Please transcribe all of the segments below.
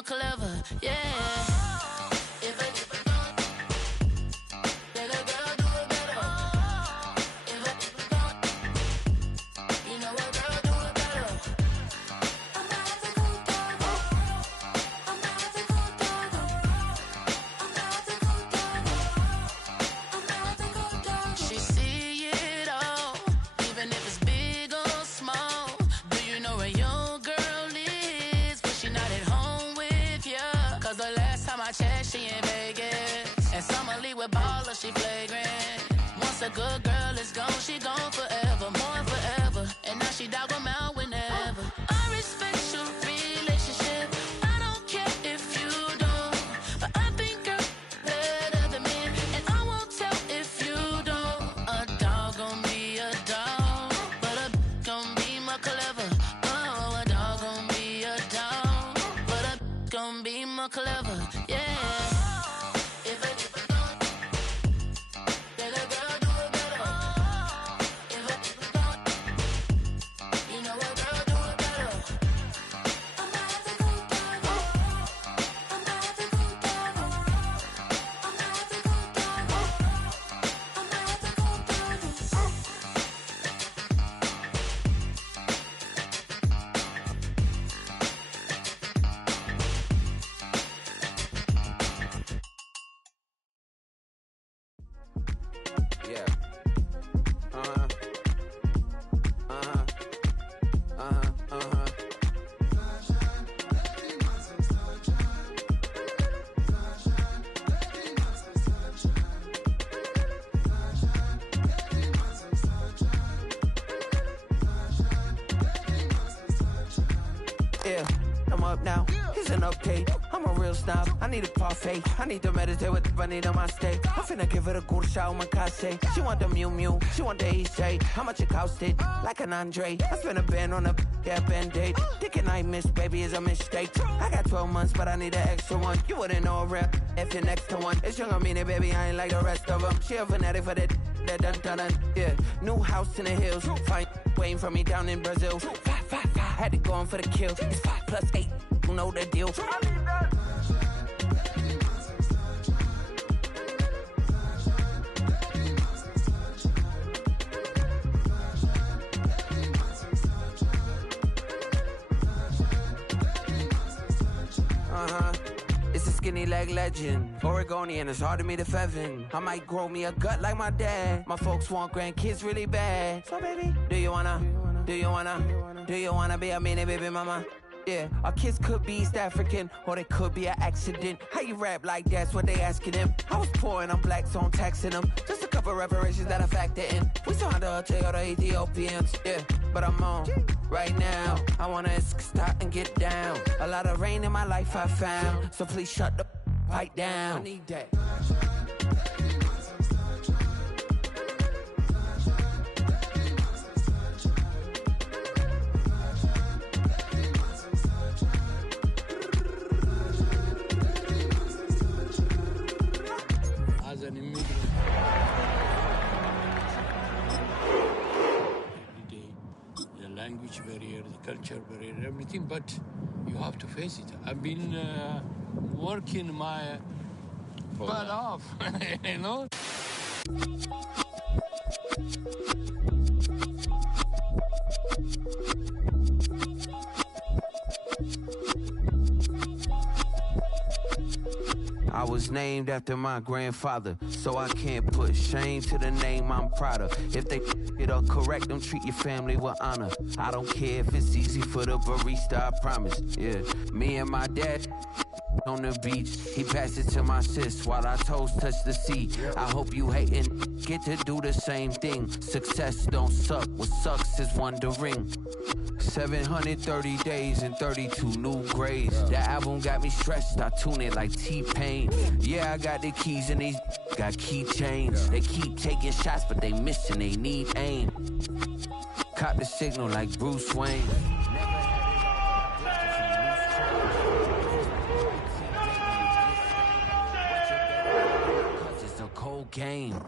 more clever, yeah. If a girl do it better. If a you know a girl do it better. I'm not the cool dog. I'm not the cool dog. I'm not the cool dog. I'm not the cool dog. She see it all, even if it's big or small. Do you know where your girl is? But she not at home with ya. Cause the last time I checked, she in Vegas. And Summer Lee with Baller, she flagrant. Once a good girl is gone, she gone forever, more forever. And now she dog 'em out whenever. I respect your relationship. I don't care if you don't. But I think girl better than me. And I won't tell if you don't. A dog gon' be a dog, but a gon' be more clever. Oh, a dog gon' be a dog, but a gon' be more clever, yeah. If a girl do it better. If a you know a girl do it better. I'm not the cool dog. I'm not the cool dog. I'm not the cool dog. I'm not the cool dog. Yeah. Uh-huh. Uh-huh. Uh-huh. Uh-huh. Yeah, I'm up now. It's an update. I'm a real snob. I need a parfait. I need to meditate with the bunny on my stay. I'm finna give it a good shot, my kase. She want the Mew Mew. She want the EJ. How much it costed? Like an Andre. I spent a band on a that band-aid. Thinking I missed, baby, is a mistake. I got 12 months, but I need an extra one. You wouldn't know a rep if you're next to one. It's young, I mean it, baby, I ain't like the rest of them. She a fanatic for that dun dun dun. Yeah, new house in the hills. Fine, waiting for me down in Brazil. 5, 5, 5. Had to go on for the kill. It's 5 plus 8. You know the deal. It's a skinny leg legend. Oregonian, it's hard to meet a Fevin. I might grow me a gut like my dad. My folks want grandkids really bad. So baby, do you wanna be a mini baby mama? Yeah, our kids could be East African, or they could be an accident. How you rap like that's what they asking him. I was poor and I'm black, so I'm taxing them. Just a couple reparations that I factor in. We saw the Toyota Ethiopians, yeah, but I'm on right now. I wanna stop and get down. A lot of rain in my life I found, so please shut the pipe down. I need that. As an immigrant, every day, the language barrier, the culture barrier, everything, but you have to face it. I've been working my butt off, you know? I was named after my grandfather, so I can't put shame to the name I'm proud of. If they it up correct, them treat your family with honor. I don't care if it's easy for the barista, I promise. Yeah, me and my dad on the beach, he passed it to my sis while our toes touch the sea. I hope you hatin' get to do the same thing. Success don't suck, what sucks is wondering. 730 days and 32 new grades. That album got me stressed, I tune it like T-Pain. Yeah, I got the keys and these got keychains. They keep taking shots, but they missing, they need aim. Cop the signal like Bruce Wayne. Cause it's a cold game.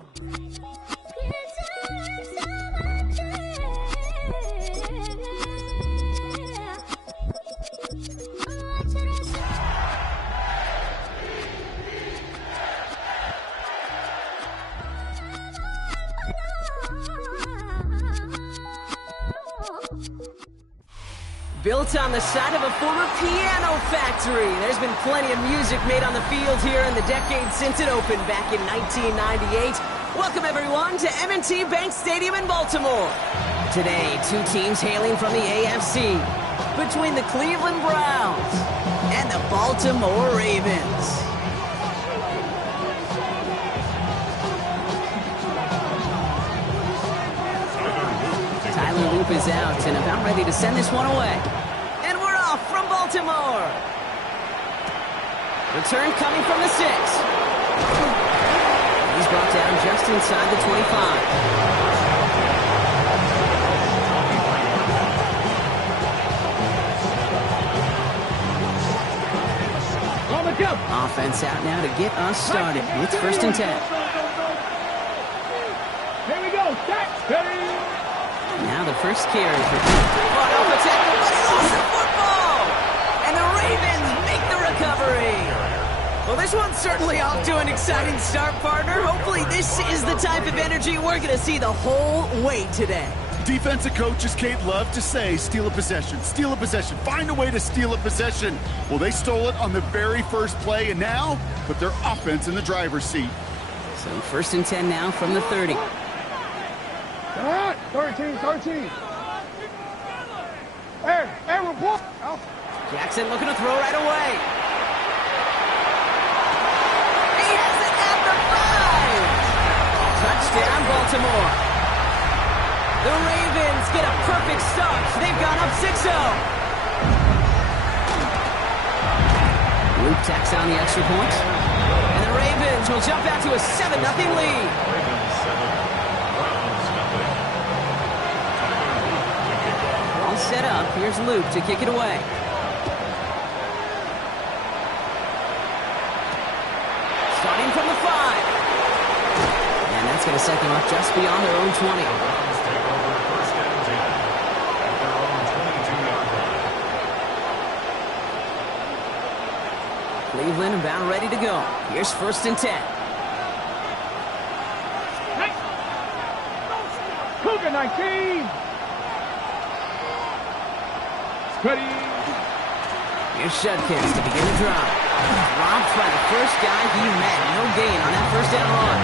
Built on the side of a former piano factory, there's been plenty of music made on the field here in the decade since it opened back in 1998. Welcome, everyone, to M&T Bank Stadium in Baltimore. Today, two teams hailing from the AFC, between the Cleveland Browns and the Baltimore Ravens. Tyler Loop is out and about ready to send this one away. And we're off from Baltimore. Return coming from the 6. He's brought down just inside the 25. Offense out now to get us started. It's 1st and 10. Here we go. Now the first carry for fought off a tackle, but he lost the football! And the Ravens make the recovery! Well, this one's certainly off to an exciting start, partner. Hopefully this is the type of energy we're going to see the whole way today. Defensive coaches, Kate, love to say, steal a possession, find a way to steal a possession. Well, they stole it on the very first play, and now put their offense in the driver's seat. So 1st and 10 now from the 30. 13. Hey, report. Jackson looking to throw right away. He has it at the 5. Touchdown, Baltimore. The Ravens get a perfect start. They've gone up 6-0. Luke tacks on the extra point. And the Ravens will jump out to a 7-0 lead. All set up. Here's Luke to kick it away. Starting from the 5. And that's going to set them up just beyond their own 20. Cleveland about ready to go. Here's 1st and 10. Cougar 19. Ready. Here's Shudkins to begin the drive. Dropped by the first guy he met. No gain on that first down run.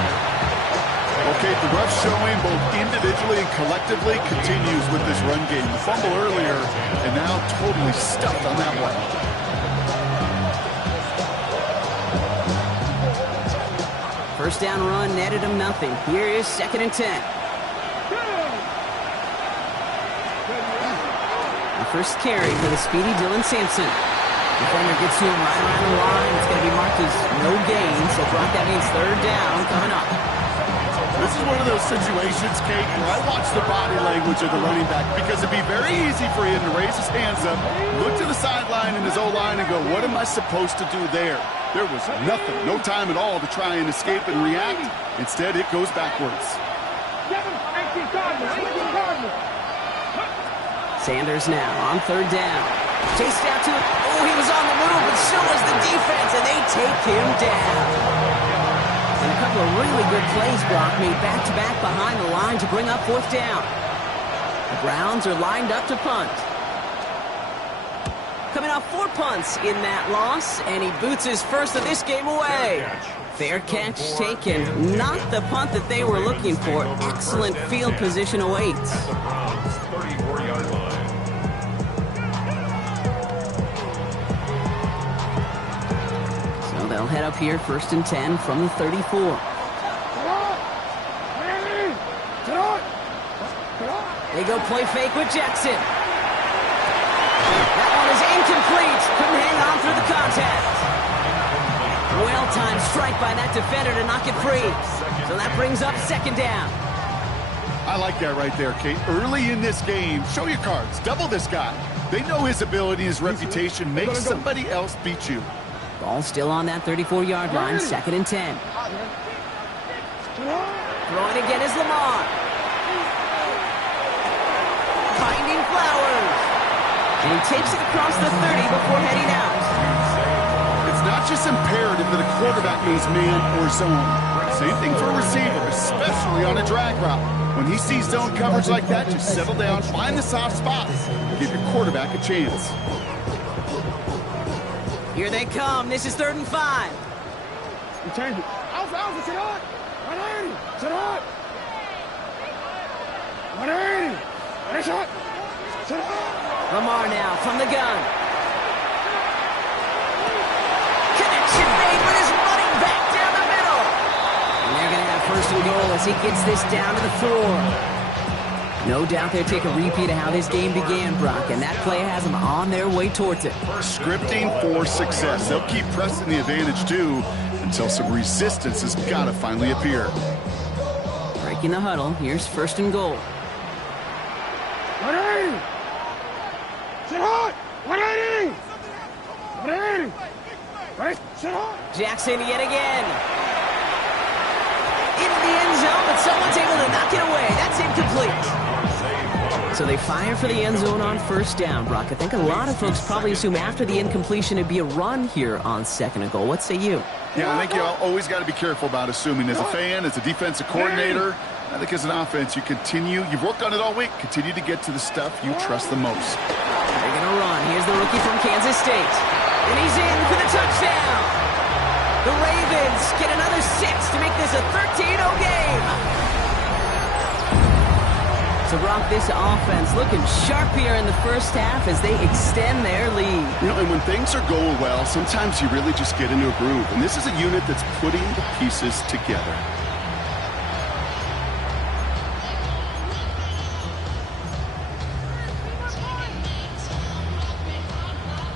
Okay, the rough showing both individually and collectively continues with this run game. The fumble earlier, and now totally stuffed on that one. First down run netted him nothing. Here is 2nd and 10. The first carry for the speedy Dylan Sampson. Defender gets to him right around the line. It's going to be marked as no gain, so Brock, that means 3rd down coming up. This is one of those situations, Kate, where I watch the body language of the running back because it'd be very easy for him to raise his hands up, look to the sideline in his O-line and go, what am I supposed to do there? There was nothing, no time at all to try and escape and react. Instead, it goes backwards. Sanders now on 3rd down. Chased out to it. Oh, he was on the move, but so was the defense, and they take him down. And a couple of really good plays, Brock, made back-to-back behind the line to bring up 4th down. The Browns are lined up to punt. Coming off 4 punts in that loss, and he boots his first of this game away. Fair catch taken. Not the punt that they were looking for. Excellent field position awaits. So they'll head up here 1st and 10 from the 34. They go play fake with Jackson. That one is incomplete. Couldn't hang on through the contact. Well-timed strike by that defender to knock it free. So that brings up 2nd down. I like that right there, Kate. Early in this game, show your cards. Double this guy. They know his ability, his reputation. Make somebody else beat you. Ball still on that 34-yard line. 2nd and 10. Throwing again is Lamar. Finding Flowers. And he takes it across the 30 before heading out. It's not just imperative that a quarterback knows man or zone. Same thing for a receiver, especially on a drag route. When he sees zone coverage like that, just settle down, find the soft spot, give your quarterback a chance. Here they come. This is 3rd and 5. You change it. Alpha, sit hard. 180. Sit hard. 180. Nice shot. Sit hard. Lamar now from the gun. Connection made with his running back down the middle. And they're going to have 1st and goal as he gets this down to the 4. No doubt they'll take a repeat of how this game began, Brock, and that play has them on their way towards it. Scripting for success. They'll keep pressing the advantage, too, until some resistance has got to finally appear. Breaking the huddle. Here's 1st and goal. 180. Sit hard. 180. 180. Right. Sit hard. Jackson yet again. Into the end zone, but someone's able to knock it away. That's incomplete. So they fire for the end zone on 1st down, Brock. I think a lot of folks probably assume after the incompletion it'd be a run here on 2nd and goal. What say you? Yeah, I think you always got to be careful about assuming. As a fan, as a defensive coordinator, I think as an offense, you've worked on it all week, continue to get to the stuff you trust the most. They're going to run. Here's the rookie from Kansas State. And he's in for the touchdown. The Ravens get another 6 to make this a 13-0 game. So, Brock, this offense looking sharp here in the 1st half as they extend their lead. You know, and when things are going well, sometimes you really just get into a groove. And this is a unit that's putting the pieces together.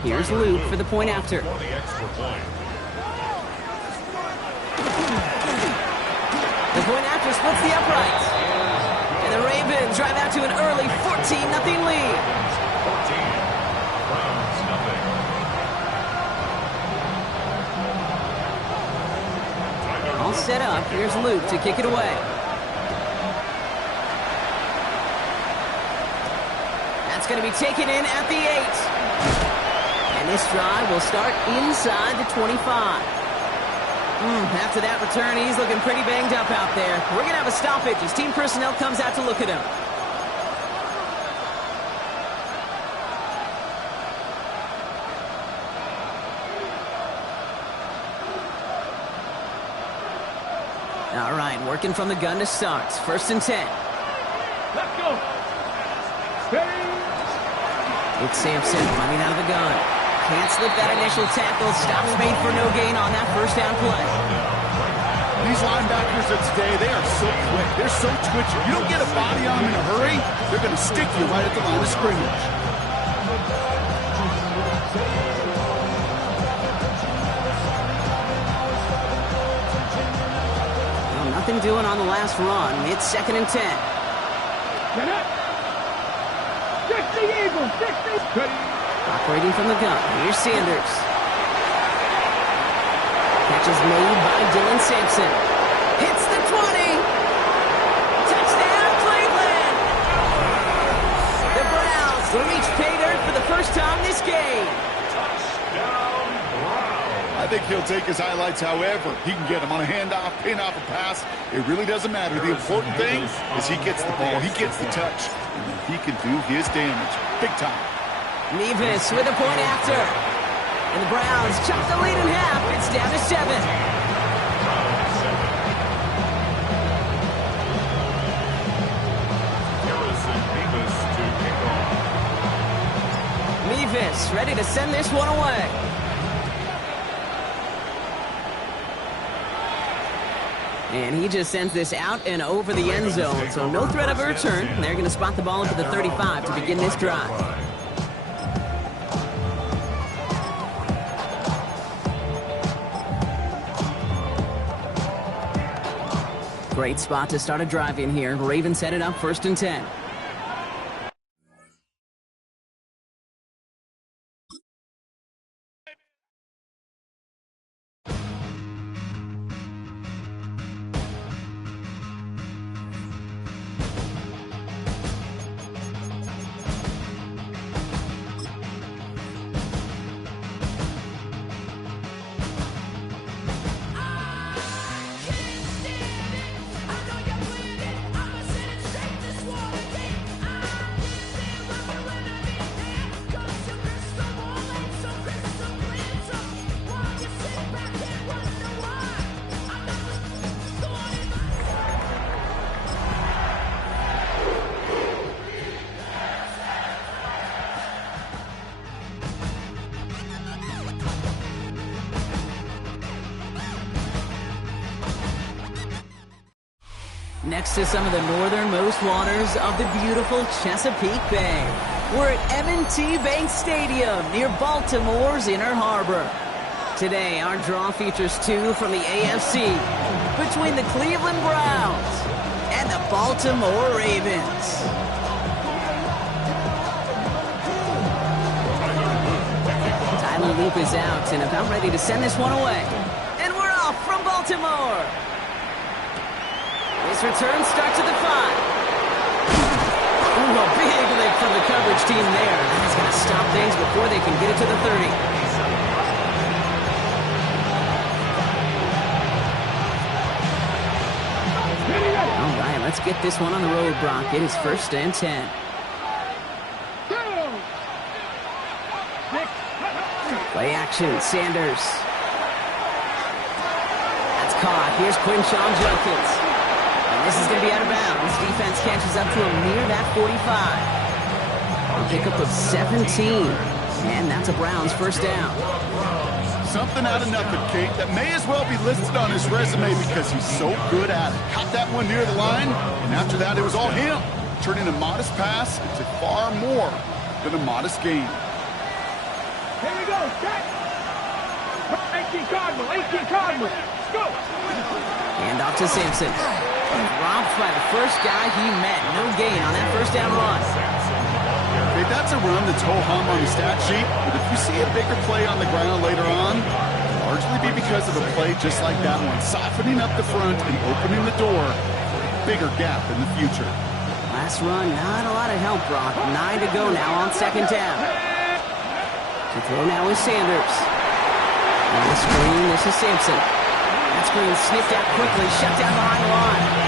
Here's Luke for the point after. The point after splits the uprights. And the Ravens drive out to an early 14-0 lead. All set up. Here's Luke to kick it away. That's going to be taken in at the 8. And this drive will start inside the 25. After that return, he's looking pretty banged up out there. We're going to have a stoppage as team personnel comes out to look at him. All right, working from the gun to start. 1st and 10. Let's go. Steady. It's Sampson running out of the gun. Can't slip that initial tackle. Stops made for no gain on that 1st down play. These linebackers of today, they are so quick. They're so twitchy. You don't get a body on them in a hurry, they're going to stick you right at the line of scrimmage. Well, nothing doing on the last run. It's 2nd and 10. Get it. 60 Eagles. 60. Ready. Operating from the gun. Here's Sanders. Catch is made by Dylan Sampson. Hits the 20. Touchdown, Cleveland. The Browns will reach pay dirt for the 1st time this game. I think he'll take his highlights however he can get them on a handoff, pin off a pass. It really doesn't matter. The important thing is he gets the ball, he gets the touch, and he can do his damage. Big time. Nevis with a point after. And the Browns chop the lead in half. It's down to 7. Nevis ready to send this one away. And he just sends this out and over the end zone. So no threat of a return. They're going to spot the ball into the 35 to begin this drive. Great spot to start a drive in here. Ravens set it up 1st and 10. I know you're with it. I'm a citizen. Next to some of the northernmost waters of the beautiful Chesapeake Bay, we're at M&T Bank Stadium near Baltimore's Inner Harbor. Today, our draw features two from the AFC between the Cleveland Browns and the Baltimore Ravens. Tyler Loop is out and about ready to send this one away. And we're off from Baltimore. This return starts at the 5. Ooh, a big lick from the coverage team there. That's going to stop things before they can get it to the 30. All right, let's get this one on the road, Brock. It is 1st and 10. Play action, Sanders. That's caught. Here's Quinshon Judkins. And this is going to be out of bounds. Defense catches up to him near that 45. A pickup of 17. And that's a Browns first down. Something out of nothing, Kate, that may as well be listed on his resume because he's so good at it. Caught that one near the line, and after that, it was all him. Turning a modest pass into far more than a modest gain. Here we go, check. 18 Cardinal, 18 Cardinal. Let's go. Hand off to Simpson. Dropped by the first guy he met. No gain on that first down run. Okay, that's a run that's ho-hum on the stat sheet, but if you see a bigger play on the ground later on, it'll largely be because of a play just like that one, softening up the front and opening the door for a bigger gap in the future. Last run, not a lot of help, Brock. 9 to go now on 2nd down. To throw now is Sanders. On the screen, this is Simpson. That screen snipped out quickly, shut down behind the line.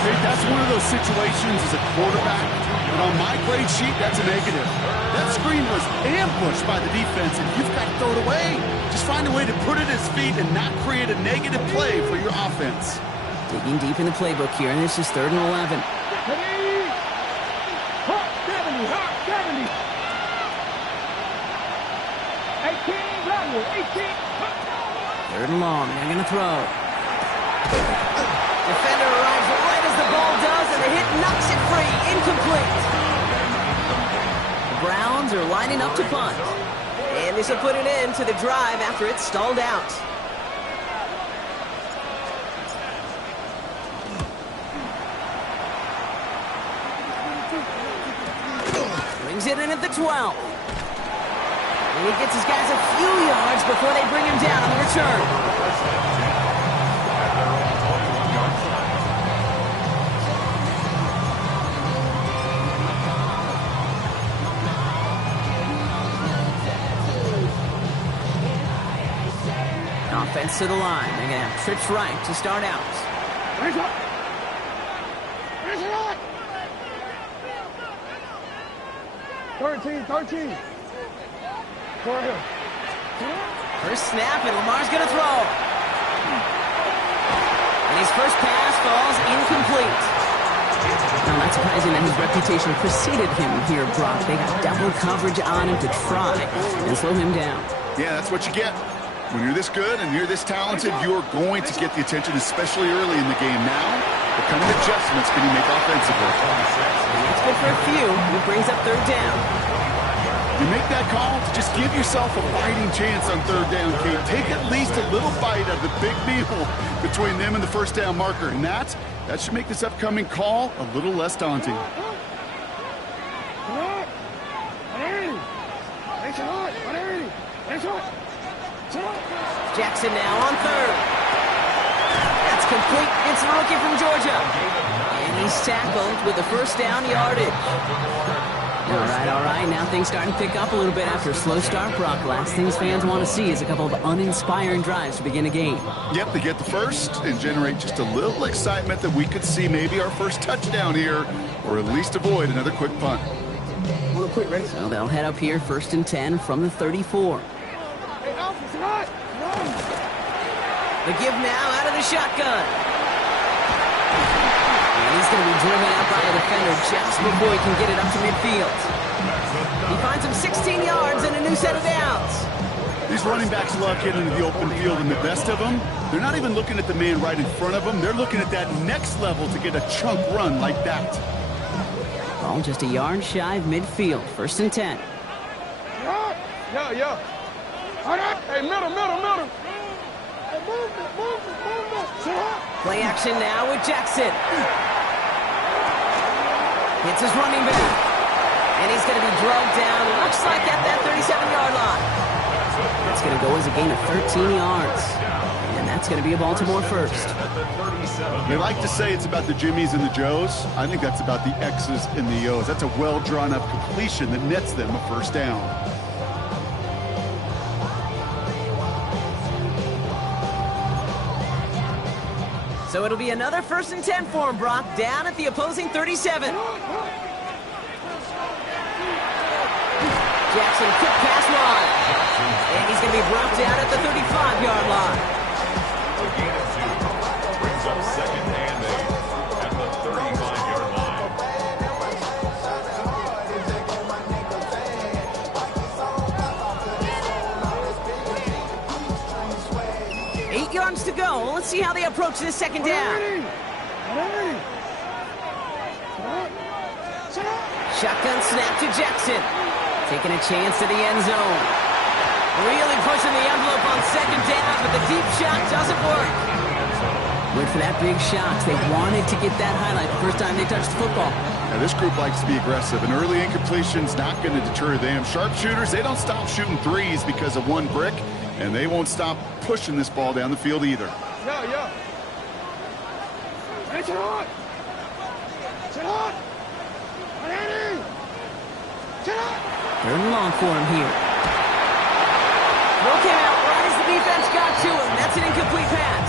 Okay, that's one of those situations as a quarterback, but on my grade sheet, that's a negative. That screen was ambushed by the defense, and you've got to throw it away. Just find a way to put it at his feet and not create a negative play for your offense. Digging deep in the playbook here, and this is 3rd and 11. 70, hot 70. 18, level, 18. 3rd and long, they're going to throw. Defender arrives right as the ball does, and the hit knocks it free. Incomplete. The Browns are lining up to punt. And this will put an end to the drive after it's stalled out. Brings it in at the 12. And he gets his guys a few yards before they bring him down on the return. Offense to the line. They're going to have trips right to start out. Where's it? Where's it at? 13. For him. First snap, and Lamar's going to throw. And his first pass falls incomplete. Now, not surprising that his reputation preceded him here, Brock. They got double coverage on him to try and slow him down. Yeah, that's what you get. When you're this good and you're this talented, you're going to get the attention, especially early in the game. Now, what kind of adjustments can you make offensively? And that's good for a few. It brings up 3rd down. You make that call to just give yourself a fighting chance on 3rd down, Kate. Take at least a little bite out of the big meal between them and the first down marker. And that should make this upcoming call a little less daunting. Jackson now on 3rd. That's complete. It's the rookie from Georgia. And he's tackled with the first down yardage. All right. Now things starting to pick up a little bit after a slow start, Brock. Last things fans want to see is a couple of uninspiring drives to begin a game. Yep, they get the first and generate just a little excitement that we could see maybe our first touchdown here, or at least avoid another quick punt. So they'll head up here 1st and 10 from the 34. The give now out of the shotgun. And he's going to be driven out by a defender just before he can get it up to midfield. He finds him 16 yards and a new set of downs. These running backs love getting into the open field, and the best of them, they're not even looking at the man right in front of them. They're looking at that next level to get a chunk run like that. Ball just a yard shy of midfield. 1st and 10. Yeah. Hey, middle. Hey, move it. Play action now with Jackson. Hits his running back. And he's going to be drugged down, looks like at that 37-yard line. That's going to go as a gain of 13 yards. And that's going to be a Baltimore first. They like to say it's about the Jimmies and the Joes. I think that's about the X's and the O's. That's a well-drawn-up completion that nets them a first down. So it'll be another 1st and 10 for him, Brock, down at the opposing 37. Jackson, quick pass line. And he's going to be brought down at the 35-yard line. A gain of 2 brings up 2nd and 8 at the 35-yard line. 8 yards to go. Let's see how they approach this 2nd down. Shotgun snap to Jackson. Taking a chance to the end zone. Really pushing the envelope on 2nd down, but the deep shot doesn't work. Went for that big shot. They wanted to get that highlight the first time they touched the football. Now, this group likes to be aggressive, and early incompletion's not going to deter them. Sharpshooters, they don't stop shooting threes because of one brick, and they won't stop pushing this ball down the field either. Yeah. Hey, sit on. Third and long for him here. Throw came out right as the defense got to him. That's an incomplete pass.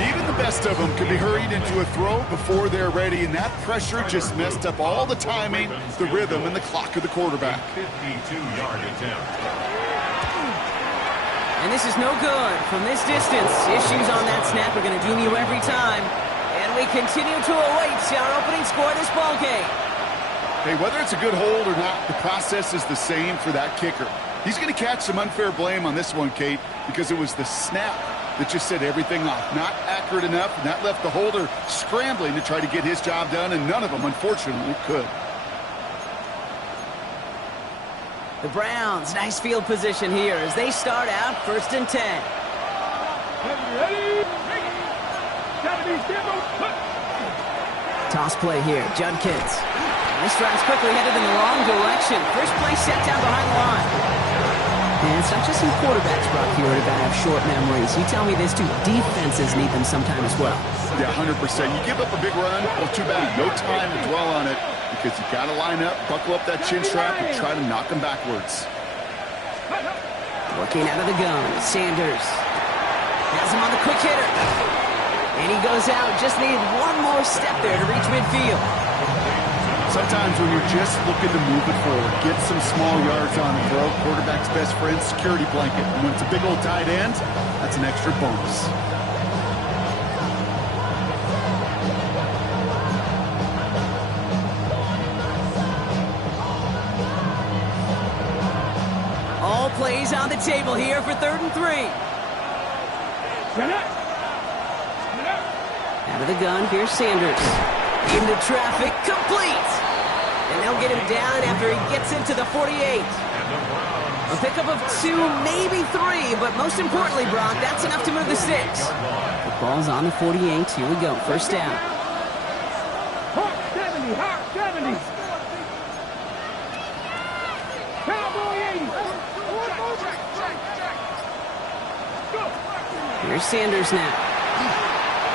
Even the best of them can be hurried into a throw before they're ready, and that pressure just messed up all the timing, the rhythm, and the clock of the quarterback. 52-yard attempt. And this is no good from this distance. Issues on that snap are going to doom you every time. And we continue to await our opening score of this ball game. Hey, whether it's a good hold or not, the process is the same for that kicker. He's going to catch some unfair blame on this one, Kate, because it was the snap that just set everything off. Not accurate enough, and that left the holder scrambling to try to get his job done, and none of them, unfortunately, could. The Browns, nice field position here as they start out 1st and 10. Ready? Toss play here, Judkins. This drive's quickly headed in the wrong direction. First play set down behind the line. And it's not just some quarterbacks, Brock, here that have short memories. You tell me this too. Defenses need them sometime as well. Yeah, 100%. You give up a big run, well, too bad. No time to dwell on it because you got to line up, buckle up that chin strap, and try to knock them backwards. Working out of the gun, Sanders. Has him on the quick hitter. And he goes out. Just needed one more step there to reach midfield. Sometimes when you're just looking to move it forward, get some small yards on the throw, quarterback's best friend, security blanket. And when it's a big old tight end, that's an extra bonus. All plays on the table here for 3rd and 3. Out of the gun, here's Sanders. Into traffic, complete. And they'll get him down after he gets into the 48. A pickup of 2, maybe 3, but most importantly, Brock, that's enough to move the 6. The ball's on the 48. Here we go, 1st down. Hot 70. Cowboy 80. Here's Sanders now.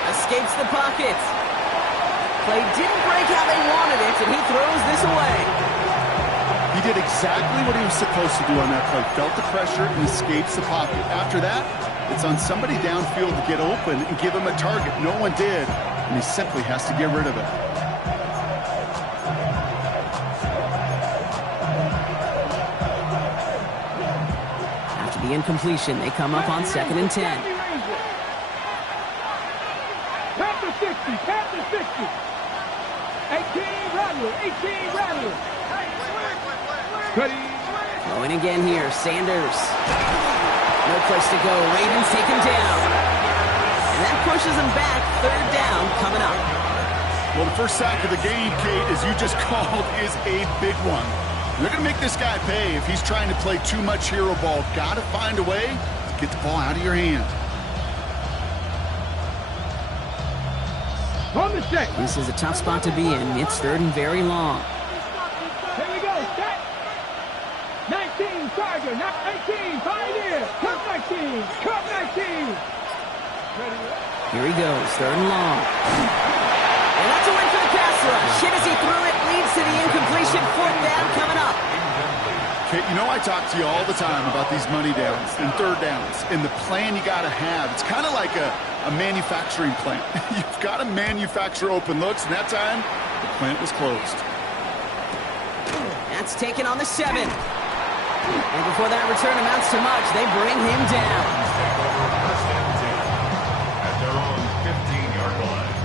Escapes the pocket. Play didn't break how they wanted it, and he throws this away. He did exactly what he was supposed to do on that play. Felt the pressure and escapes the pocket. After that, it's on somebody downfield to get open and give him a target. No one did, and he simply has to get rid of it. After the incompletion, they come up on 2nd and 10. Tap the 60. 18 Rattler. Ready. Going again here, Sanders. No place to go. Ravens take him down. And that pushes him back. Third down coming up. Well, the first sack of the game, Kate, as you just called, is a big one. They're going to make this guy pay if he's trying to play too much hero ball. Got to find a way to get the ball out of your hand. On the set. This is a tough spot to be in. It's third and very long. Here we go. Set. 19, Charger. 19, Pioneer. Cup 19. Cup 19. Here he goes, third and long. And that's a win for the pass rush. Hit as he threw it, leads to the incompletion. Fourth down coming up. Kate, you know I talk to you all the time about these money downs and third downs and the plan you got to have. It's kind of like a manufacturing plant. You've got to manufacture open looks, and that time, the plant was closed. That's taken on the 7. And before that return amounts to much, they bring him down. First and 10 at their own 15-yard line.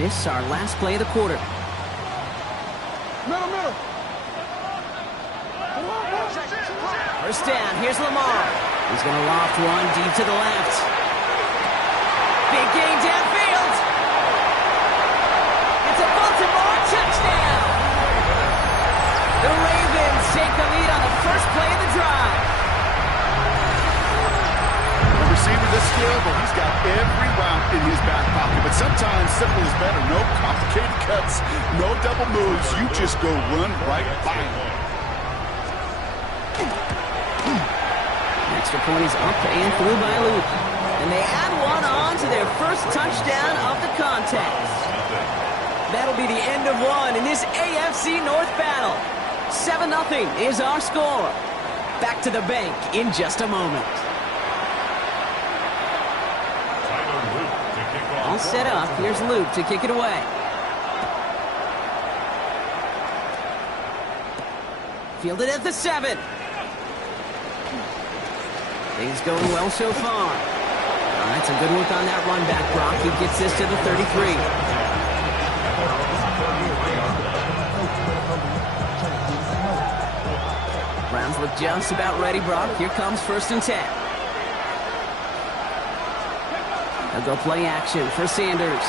This is our last play of the quarter. Middle. First down, here's Lamar. He's going to loft one deep to the left. Big gain downfield. It's a Baltimore touchdown. The Ravens take the lead on the first play of the drive. The receiver this skilled, but he's got every route in his back pocket. But sometimes simple is better. No complicated cuts, no double moves. You just go run right by him. Extra point is up and through by Luke. And they add one on to their first touchdown of the contest. That'll be the end of one in this AFC North battle. 7-0 is our score. Back to the bank in just a moment. Tyler Luke to kick off. All set up. Here's Luke to kick it away. Fielded at the 7. Things going well so far. That's a good work on that run back, Brock. He gets this to the 33. Browns look just about ready, Brock. Here comes first and 10. They'll go play action for Sanders.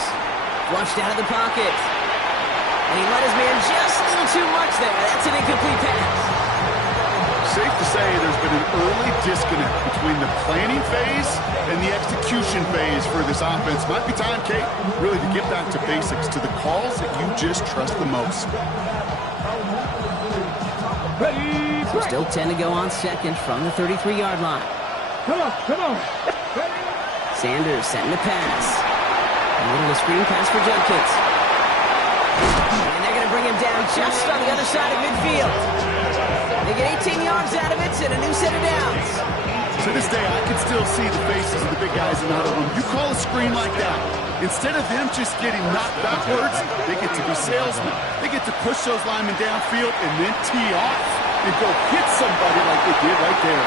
Flushed out of the pocket. And he let his man just a little too much there. That's an incomplete pass. Safe to say there's been an early disconnect between the planning phase and the execution phase for this offense. Might be time, Kate, really to get back to basics, to the calls that you just trust the most. Ready, So still 10 to go on second from the 33-yard line. Come on. Sanders setting the pass. A little screen pass for Judkins. And they're going to bring him down just on the other side of midfield. They get 18 yards out of it and a new set of downs. To this day, I can still see the faces of the big guys in the huddle room. You call a screen like that, instead of them just getting knocked backwards, they get to be salesmen. They get to push those linemen downfield and then tee off and go hit somebody like they did right there.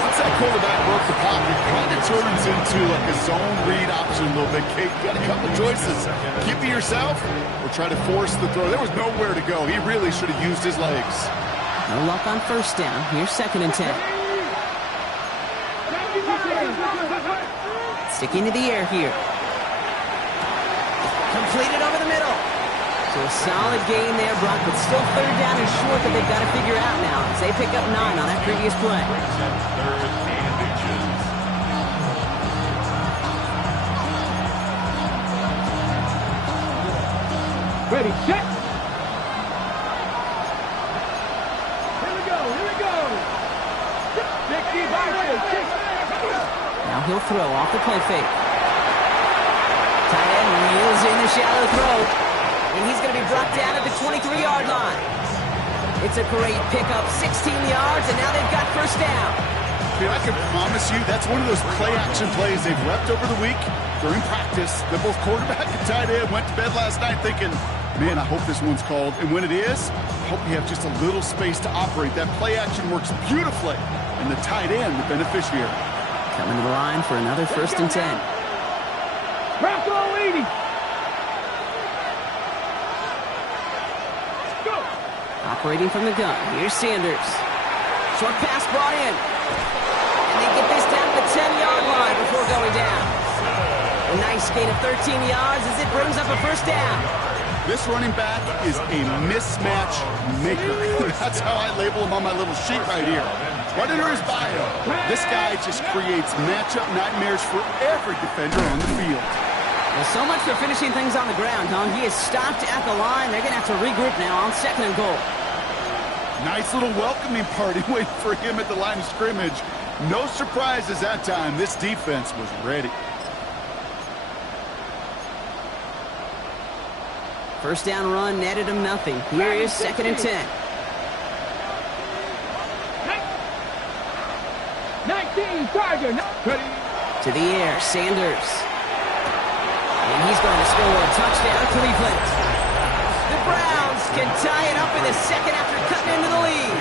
Once that quarterback broke the pocket, it kind of turns into like a zone read option a little bit. Kate, you got a couple choices. Keep it yourself or try to force the throw. There was nowhere to go. He really should have used his legs. No luck on first down. Here's second and 10. Sticking to the air here. Completed over the middle. So a solid gain there, Brock, but still third down and short that they've got to figure out now as they pick up 9 on that previous play. Third and inches. Ready, set. Here we go. 65. Now he'll throw off the play fake. Tight end reels in the shallow throw. And he's going to be brought down at the 23-yard line. It's a great pickup, 16 yards, and now they've got first down. I can promise you that's one of those play-action plays they've repped over the week during practice. That both quarterback and tight end went to bed last night thinking, man, I hope this one's called. And when it is, I hope you have just a little space to operate. That play-action works beautifully, and the tight end, the beneficiary. Coming to the line for another first and 10. Bronco leading. Go. Operating from the gun. Here's Sanders. Short pass brought in. And they get this down to the 10-yard line before going down. A nice gain of 13 yards as it brings up a first down. This running back is a mismatch maker. That's how I label him on my little sheet right here. Right under his bio, this guy just creates matchup nightmares for every defender on the field. Well, so much for finishing things on the ground, huh? He is stopped at the line. They're going to have to regroup now on 2nd and goal. Nice little welcoming party waiting for him at the line of scrimmage. No surprises that time. This defense was ready. First down run netted him nothing. Here is 2nd and 10. 19, Charger. To the air, Sanders. And he's going to score a touchdown, Cleveland. The Browns can tie it up in the second after cutting into the lead.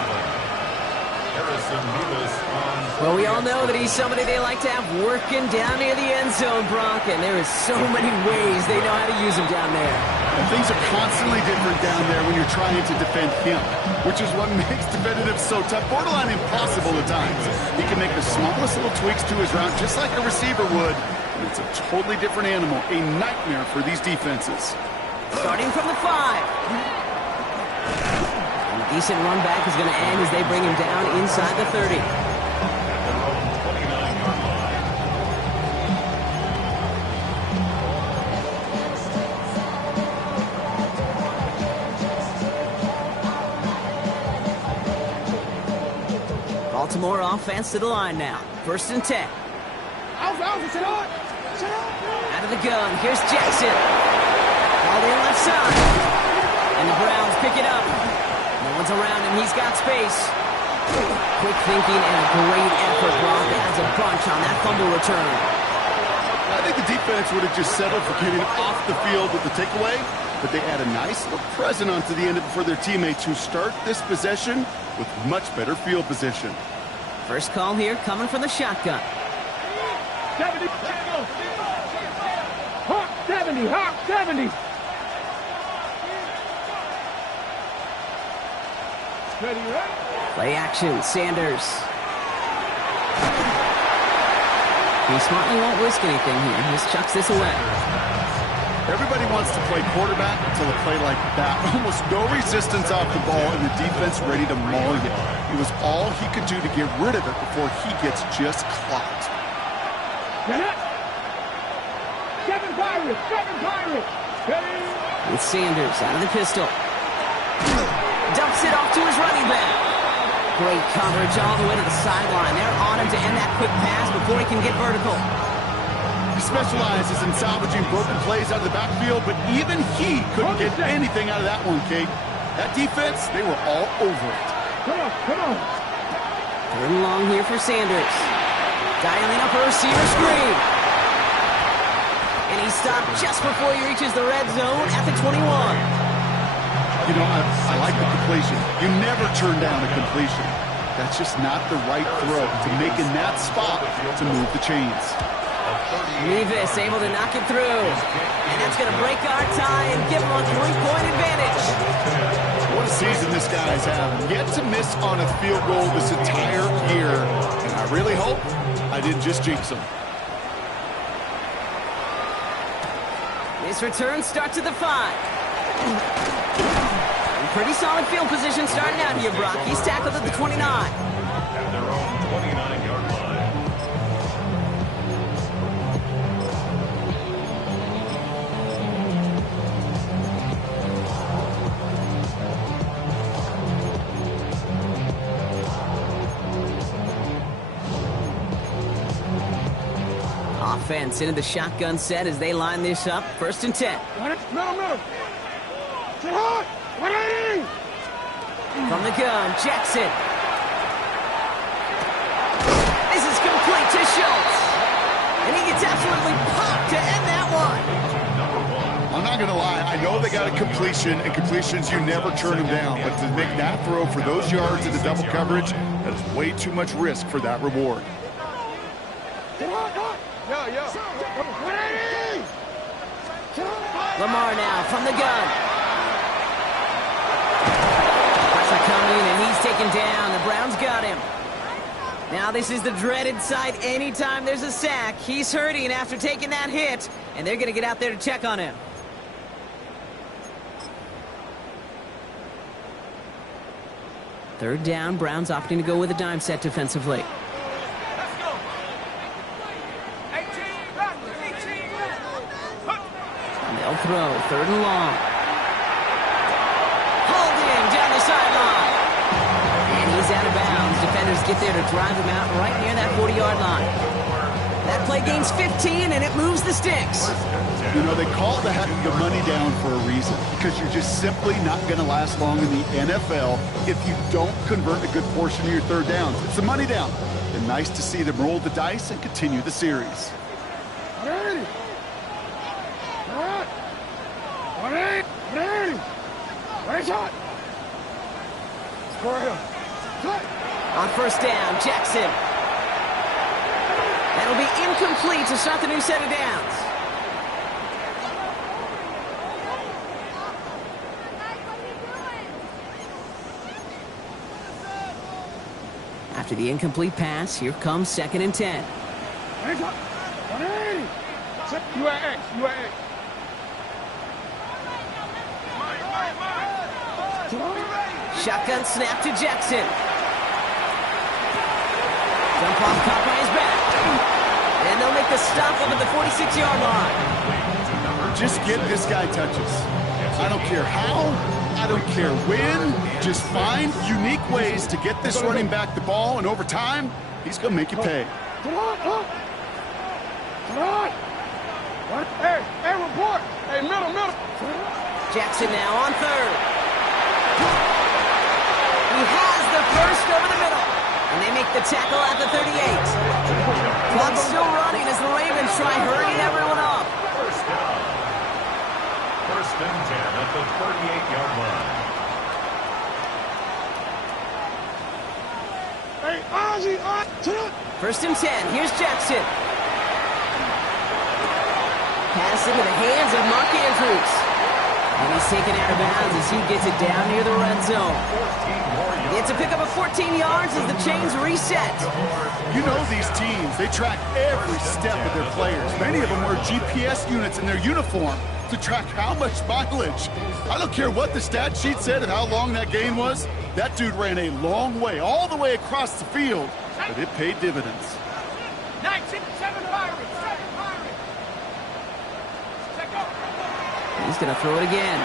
Harrison Mevis on. Well, we all know that he's somebody they like to have working down near the end zone, Brock, and there is so many ways they know how to use him down there. And things are constantly different down there when you're trying to defend him, which is what makes defending him so tough, borderline impossible at times. He can make the smallest little tweaks to his route, just like a receiver would, and it's a totally different animal, a nightmare for these defenses. Starting from the 5. And a decent run back is going to end as they bring him down inside the 30. Baltimore offense to the line now. 1st and 10. Out of the gun. Here's Jackson. All in left side. And the Browns pick it up. No one's around him. He's got space. Quick thinking and a great effort. Brock adds a bunch on that fumble return. I think the defense would have just settled for getting off the field with the takeaway, but they add a nice little present onto the end of it for their teammates who start this possession with much better field position. First call here coming from the shotgun. 70. Hawk 70. Hawk 70. Ready, right? Play action. Sanders. He smartly won't risk anything here. He just chucks this away. Everybody wants to play quarterback until a play like that. Almost no resistance off the ball and the defense ready to maul you. It was all he could do to get rid of it before he gets just clocked. Get up. 7 Pirates. 7 Pirates. Ready? With Sanders out of the pistol. Dumps it off to his running back. Great coverage all the way to the sideline. They're on him to end that quick pass before he can get vertical. He specializes in salvaging broken plays out of the backfield, but even he couldn't get anything out of that one, Kate. That defense, they were all over it. Come on, come on. 3rd and long here for Sanders. Dialing up a receiver screen. And he stopped just before he reaches the red zone at the 21. You know, I like the completion. You never turn down a completion. That's just not the right throw to make in that spot to move the chains. Mevis able to knock it through. And that's going to break our tie and give him a 3-point advantage. What a season this guy's having. Yet to miss on a field goal this entire year. And I really hope I didn't just jinx him. This return starts at the 5. Pretty solid field position starting out here, Brock. He's tackled at the 29. At their own 29-yard line. Offense into the shotgun set as they line this up. 1st and 10. Middle. Sit hard. Ready? From the gun, Jackson. This is complete to Schultz. And he gets absolutely popped to end that one. I'm not going to lie. I know they got a completion, and completions, you never turn them down. But to make that throw for those yards into double coverage, that is way too much risk for that reward. Yo. Ready? Lamar now from the gun. Pressure coming, and he's taken down. The Browns got him. Now this is the dreaded sight anytime there's a sack. He's hurting after taking that hit, and they're going to get out there to check on him. Third down, Browns opting to go with a dime set defensively. And they'll throw, third and long. Holding down the sideline. And he's out of bounds. Defenders get there to drive him out right near that 40-yard line. That play gains 15, and it moves the sticks. You know, they call the money down for a reason, because you're just simply not going to last long in the NFL if you don't convert a good portion of your third downs. It's the money down. And nice to see them roll the dice and continue the series. On first down, Jackson. That'll be incomplete to start the new set of downs. After the incomplete pass, here comes 2nd and 10. Shotgun snap to Jackson. Jump off caught by his back. And they'll make the stop up at the 46-yard line. Just get this guy touches. I don't care how, I don't care when. Just find unique ways to get this running back the ball, and over time, he's going to make you pay. Hey, report. Hey, middle. Jackson now on third. He has the first over the middle. And they make the tackle at the 38. Clock's still running as the Ravens try hurrying everyone up. First down. First and 10 at the 38-yard line. Hey, Ozzie, First and 10. Here's Jackson. Pass into the hands of Mark Andrews. And he's taken out of bounds as he gets it down near the red zone. It's a pickup of 14 yards as the chains reset. You know these teams, they track every step of their players. Many of them wear GPS units in their uniform to track how much mileage. I don't care what the stat sheet said and how long that gain was. That dude ran a long way, all the way across the field, but it paid dividends. 19-7 Pirates. He's going to throw it again.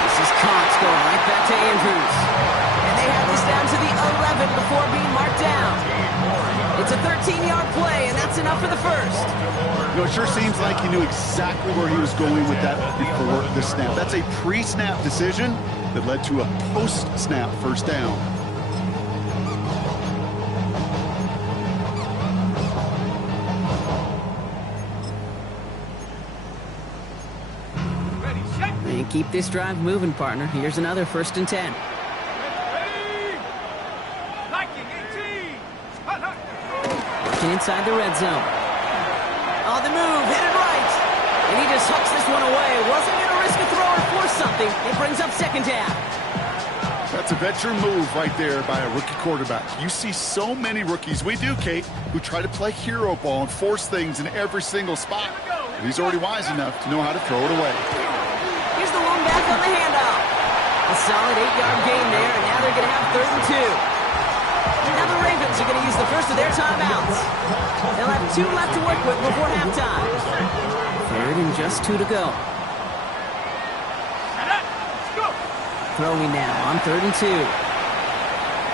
This is Cox going right back to Andrews. And they have this down to the 11 before being marked down. It's a 13-yard play, and that's enough for the first. You know, it sure seems like he knew exactly where he was going with that before the snap. That's a pre-snap decision that led to a post-snap first down. And keep this drive moving, partner. Here's another 1st and 10. Working inside the red zone. On the move, headed right. And he just hooks this one away. Wasn't going to risk a throw or force something. It brings up 2nd down. That's a veteran move right there by a rookie quarterback. You see so many rookies, we do, Kate, who try to play hero ball and force things in every single spot. And he's already wise enough to know how to throw it away. Here's the lone back on the handoff. A solid 8-yard gain there, and now they're going to have 3rd and 2. Now the Ravens are going to use the first of their timeouts. They'll have 2 left to work with before halftime. 3rd and just 2 to go. Throwing now on 3rd and 2.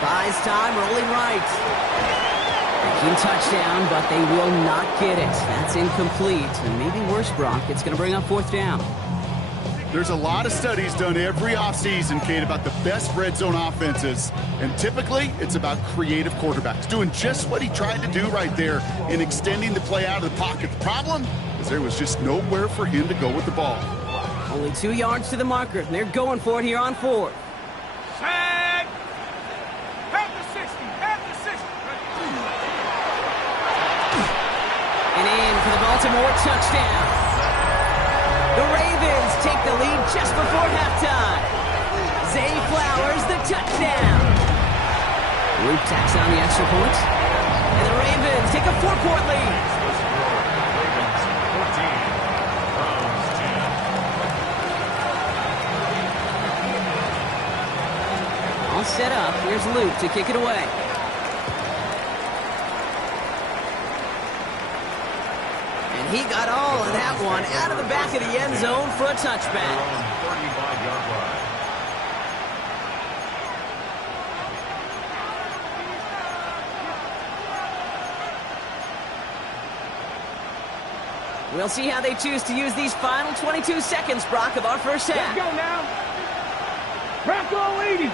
Buys time, rolling right. Making touchdown, but they will not get it. That's incomplete. And maybe worse, Brock, it's going to bring up 4th down. There's a lot of studies done every offseason, Kate, about the best red zone offenses. And typically, it's about creative quarterbacks, doing just what he tried to do right there in extending the play out of the pocket. The problem is there was just nowhere for him to go with the ball. Only 2 yards to the marker. They're going for it here on 4th. Set. Half the 60. And in for the Baltimore touchdown. just before halftime. Zay Flowers, the touchdown. Luke tacks on the extra point. And the Ravens take a 4-point lead. Ravens 14, Browns 10. All set up. Here's Luke to kick it away. And he got all of that one out of the back of the end zone for a touchback. 35-yard line. We'll see how they choose to use these final 22 seconds, Brock, of our first Let's half. go now. Bronco 80.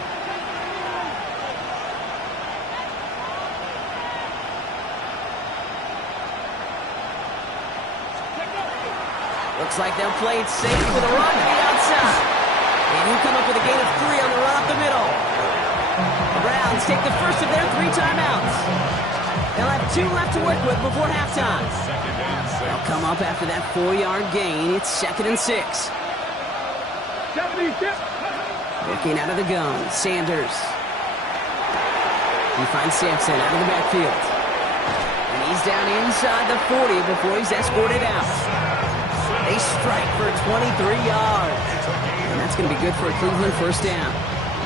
Looks like they'll play it safe with a run to the outside. And he'll come up with a gain of 3 on the run up the middle. The Browns take the first of their 3 timeouts. They'll have 2 left to work with before halftime. Second and 6. They'll come up after that 4-yard gain. It's 2nd and 6. 76. Working out of the gun, Sanders. He finds Sampson out of the backfield. And he's down inside the 40 before he's escorted out. They strike for 23 yards. And that's going to be good for a Cleveland first down.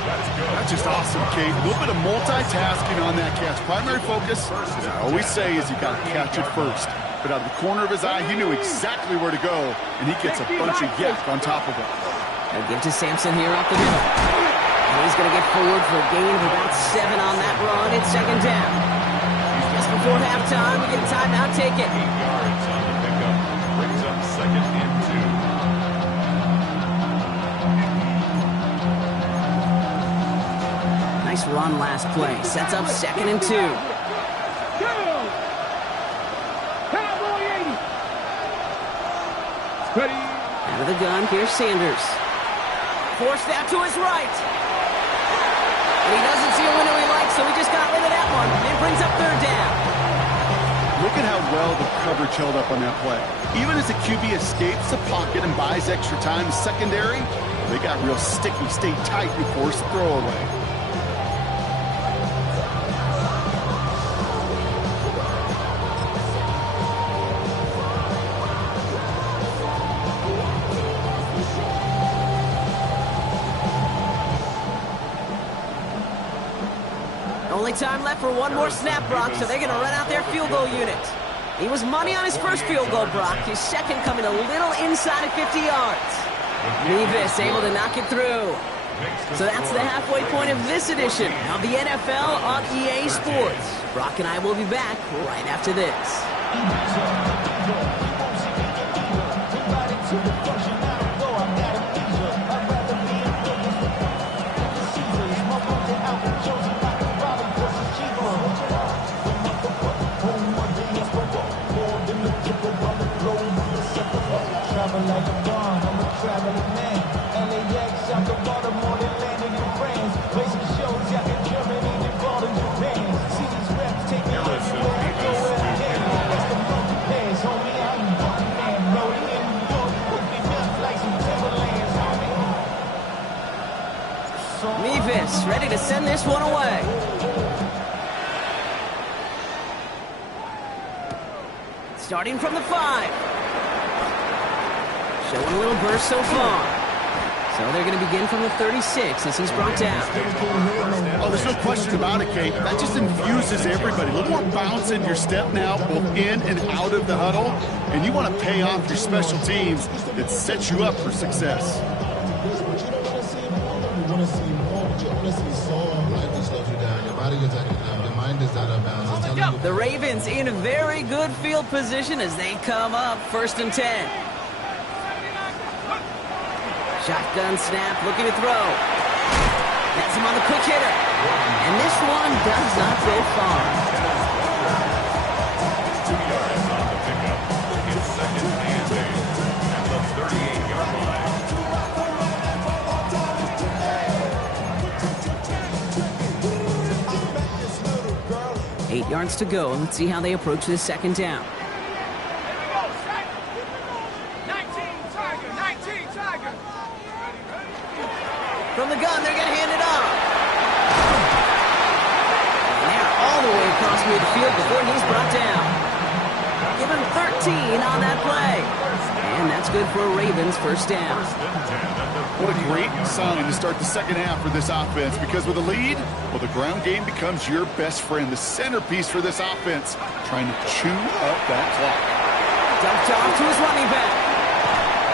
That's just awesome, Kate. A little bit of multitasking on that catch. Primary focus, as I always say, is you got to catch it first. But out of the corner of his eye, he knew exactly where to go, and he gets a bunch of yak on top of it. They'll give to Sampson here up the middle. And he's going to get forward for a gain of about 7 on that run. It's 2nd down. Just before halftime, we get a timeout taken. 8 yards on the pickup. Brings up 2nd and 2. Nice run last play. Sets up 2nd and 2. Go. Cowboy 80. Ready. Out of the gun, here's Sanders. Forced out to his right. And he doesn't see a window he likes, so he just got rid of that one. It brings up 3rd down. Look at how well the coverage held up on that play. Even as the QB escapes the pocket and buys extra time, secondary, they got real sticky, stayed tight and forced the throwaway. Only time left for one more snap, Brock, so they're going to run out their field goal unit. He was money on his first field goal, Brock. His second coming a little inside of 50 yards. Revis able to knock it through. So that's the halfway point of this edition of the NFL on EA Sports. Brock and I will be back right after this. Like a bomb, I'm a traveling man. LAX, I'm the Baltimore, Atlantic, and France. Basic shows out in Germany, Nepal, and Japan. See these reps take me everywhere I go where I can. That's the monkey pass, homie. I'm one man. Rolling in New York, put me up like some Timberlands, homie. Revis ready to send this one away. Starting from the 5. Showing a little burst so far. So they're going to begin from the 36 as he's brought down. Oh, there's no question about it, Kate. That just infuses everybody. A little more bounce in your step now, both in and out of the huddle. And you want to pay off your special teams that sets you up for success. The Ravens in very good field position as they come up 1st and 10. Shotgun snap, looking to throw. That's him on the quick hitter. And this one does not go far. 2 yards on the pickup. It's 2nd and 8 at the 38-yard line. 8 yards to go. Let's see how they approach this 2nd down. 19 Tiger, 19 Tiger. From the gun, they're going to hand it off. And they're all the way across midfield before he's brought down. Give him 13 on that play. And that's good for a Ravens first down. What a great sign to start the second half for this offense, because with a lead, well, the ground game becomes your best friend, the centerpiece for this offense, trying to chew up that clock. Dumped off to his running back.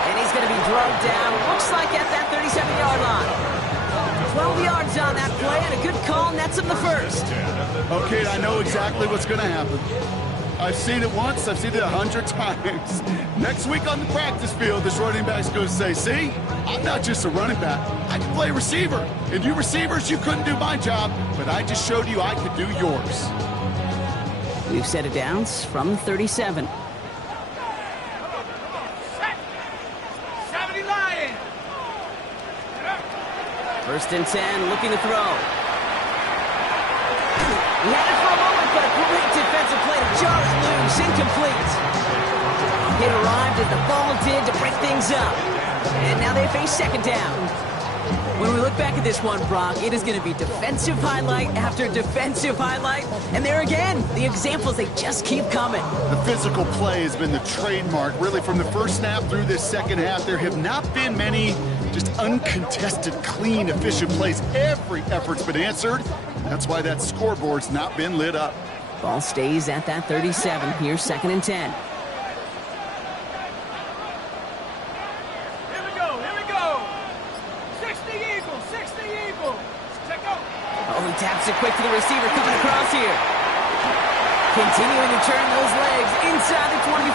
And he's going to be drugged down, looks like at that 37-yard line. 12 yards on that play, and a good call nets him the first. Okay, I know exactly what's going to happen. I've seen it once, I've seen it 100 times. Next week on the practice field, this running back's going to say, see, I'm not just a running back, I can play receiver. And you receivers, you couldn't do my job, but I just showed you I could do yours. We've set it down from 37. 70 Lion. First and 10, looking to throw. He had it for a moment, but a great defensive play to jar it loose, incomplete. It arrived as the ball did to break things up. And now they face second down. When we look back at this one, Brock, it is going to be defensive highlight after defensive highlight. And there again, the examples, they just keep coming. The physical play has been the trademark, really, from the first snap through this second half. There have not been many just uncontested, clean, efficient plays. Every effort's been answered. That's why that scoreboard's not been lit up. Ball stays at that 37. Here's second and 10. Here we go. 60 Eagles, 60 Eagles. Check out. Oh, he taps it quick to the receiver coming across here. Continuing to turn those legs inside the 25.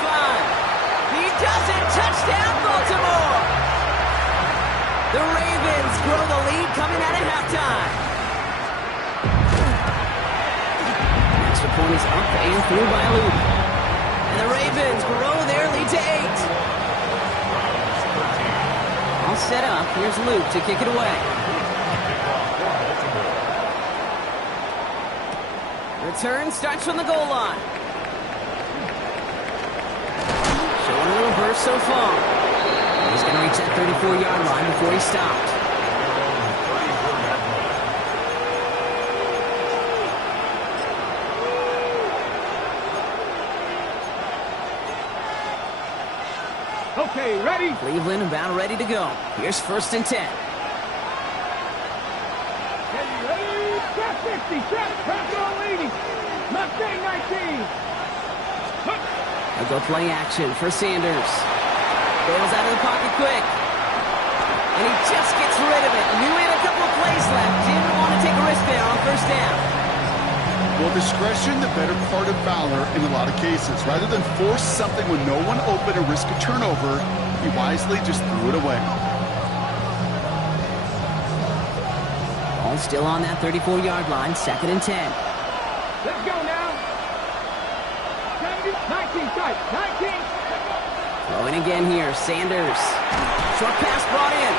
He does it. Touchdown, Baltimore. The Ravens grow the lead coming out at halftime. Extra point is up and through by Luke. And the Ravens grow their lead to 8. All set up. Here's Luke to kick it away. Return starts from the goal line. Showing a little burst so far. He's going to reach that 34-yard line before he stopped. Okay, ready? Cleveland about ready to go. Here's first and 10. Ready? Trap 50, trap, on leading. Mustang 19. They'll go play action for Sanders. Bails out of the pocket quick. And he just gets rid of it. Knew he had a couple of plays left. Didn't want to take a risk there on first down. Well, discretion, the better part of valor in a lot of cases. Rather than force something when no one open or risk a turnover, he wisely just threw it away. Ball still on that 34-yard line, second and 10. Let's go now. 70, 19 tight, 19. Throwing again here, Sanders. Short pass brought in.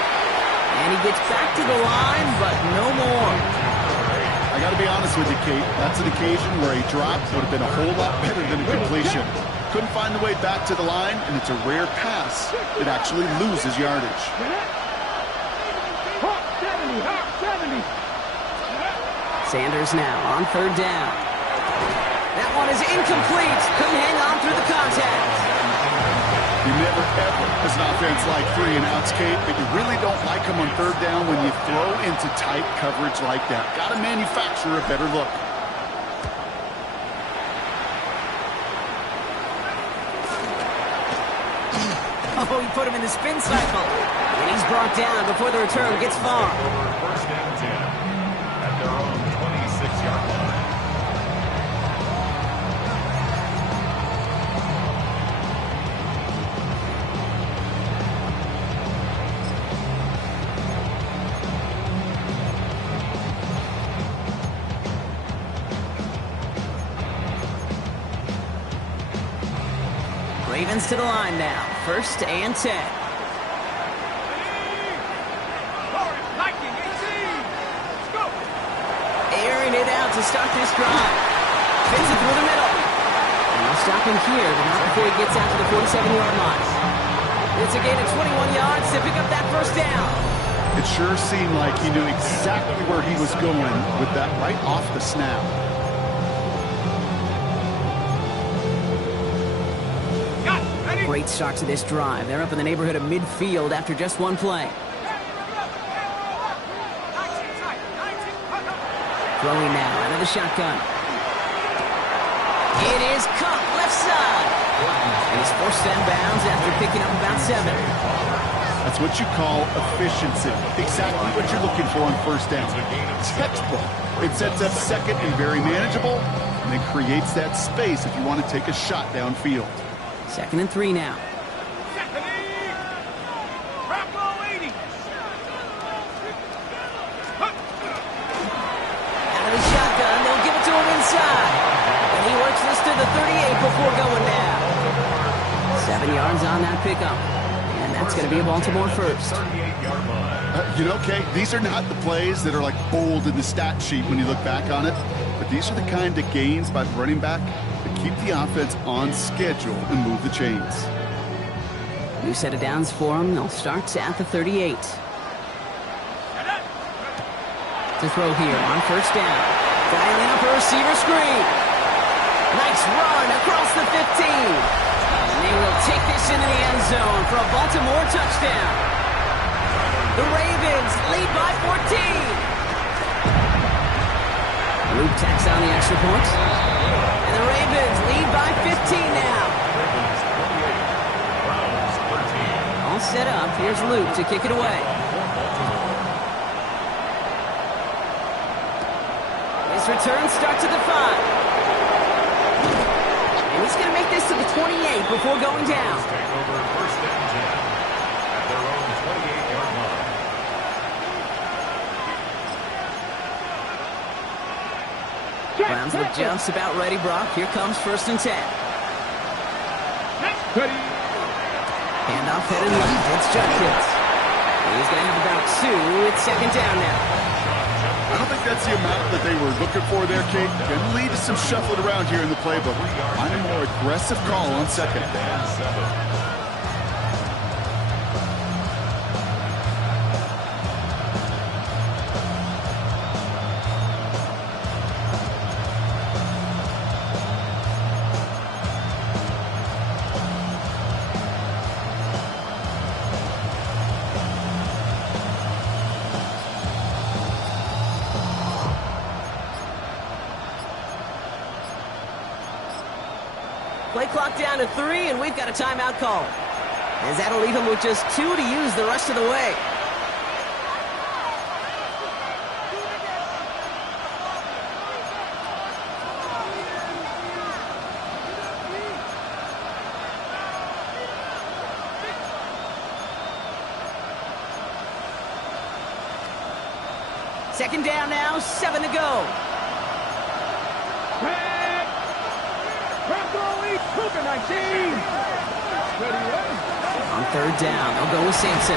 And he gets back to the line, but no more. I got to be honest with you, Kate. That's an occasion where a drop would have been a whole lot better than a completion. Couldn't find the way back to the line, and it's a rare pass that actually loses yardage. Hawk 70, Hawk 70. Sanders now on third down. That one is incomplete. Couldn't hang on through the contact. You never, ever, as an offense, like 3 and outs, Kate, but you really don't like them on third down when you throw into tight coverage like that. Got to manufacture a better look. Oh, he put him in the spin cycle. And he's brought down before the return gets far. First and 10 at their own 26-yard line. Ravens to the line now. First and 10. 19, 18. Let's go. Airing it out to start this drive. Fits it through the middle. And they'll stop him here, but not before he gets out to the 47-yard line. It's a gain of 21 yards to pick up that first down. It sure seemed like he knew exactly where he was going with that right off the snap. Great start to this drive. They're up in the neighborhood of midfield after just one play. Throwing now out of the shotgun. It is caught left side. And he's forced down bounds after picking up about 7. That's what you call efficiency. Exactly what you're looking for on first down. Textbook. It sets up second and very manageable, and it creates that space if you want to take a shot downfield. 2nd and 3 now. Out of the shotgun, they'll give it to him inside. And he works this to the 38 before going down. 7 yards on that pickup. And that's going to be a Baltimore first. You know, Kate, these are not the plays that are like bold in the stat sheet when you look back on it, but these are the kind of gains by the running back that keep the offense on schedule and move the chains. New set of downs for him. They'll start at the 38. To throw here on first down. Dialing up a receiver screen. Nice run across the 15. And they will take this into the end zone for a Baltimore touchdown. The Ravens lead by 14. Luke tacks on the extra point. And the Ravens lead by 15 now. All set up. Here's Luke to kick it away. His return starts at the 5. And he's going to make this to the 28 before going down. Take over first and 10 at their own 28-yard line. Browns look just about ready, Brock. Here comes 1st and 10. Handoff headed left. It's Judkins. He's going to have about 2. It's 2nd down now. I don't think that's the amount that they were looking for there, Kate. Going to lead to some shuffling around here in the playbook. Find a more aggressive call on 2nd. Play clock down to 3, and we've got a timeout call. As that'll leave him with just 2 to use the rest of the way. Second down now, 7 to go. Cougar 19. On 3rd down, they'll go with Sampson.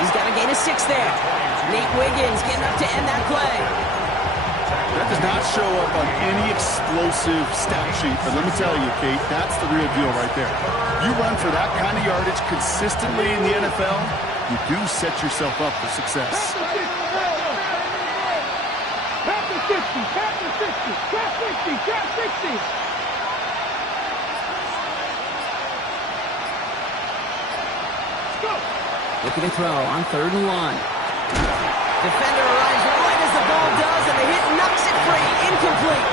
He's got a gain of 6 there. Nate Wiggins getting up to end that play. That does not show up on any explosive stat sheet, but let me tell you, Kate, that's the real deal right there. You run for that kind of yardage consistently in the NFL, you do set yourself up for success. Back to 60, back to 60, back 60, back 60. Looking to throw on 3rd and 1. Defender arrives right as the ball does, and the hit knocks it free. Incomplete.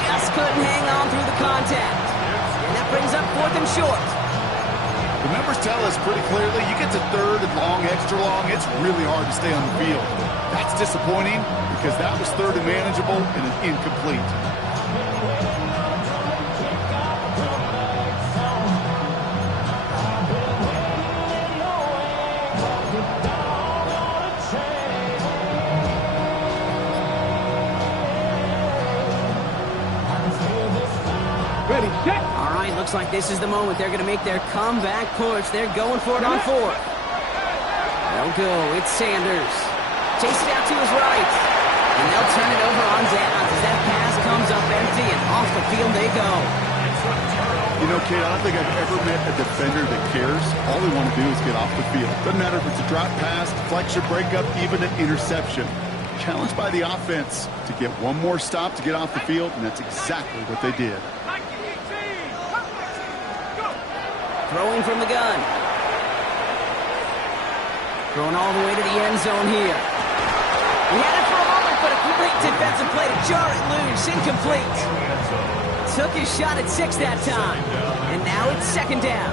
Just couldn't hang on through the contact. And that brings up 4th and short. The numbers tell us pretty clearly, you get to 3rd and long, extra long, it's really hard to stay on the field. That's disappointing because that was 3rd and manageable and an incomplete. Ready, set. All right, looks like this is the moment. They're going to make their comeback push. They're going for it on 4th. They'll go. It's Sanders. Chase it out to his right. And they'll turn it over on downs as that pass comes up empty, and off the field they go. You know, Kate, I don't think I've ever met a defender that cares. All they want to do is get off the field. Doesn't matter if it's a drop pass, deflection, breakup, even an interception. Challenged by the offense to get one more stop to get off the field, and that's exactly what they did. Throwing from the gun. Throwing all the way to the end zone here. He had it for a moment, but a great defensive play to jar it loose. Incomplete. Took his shot at 6 that time. And now it's 2nd down.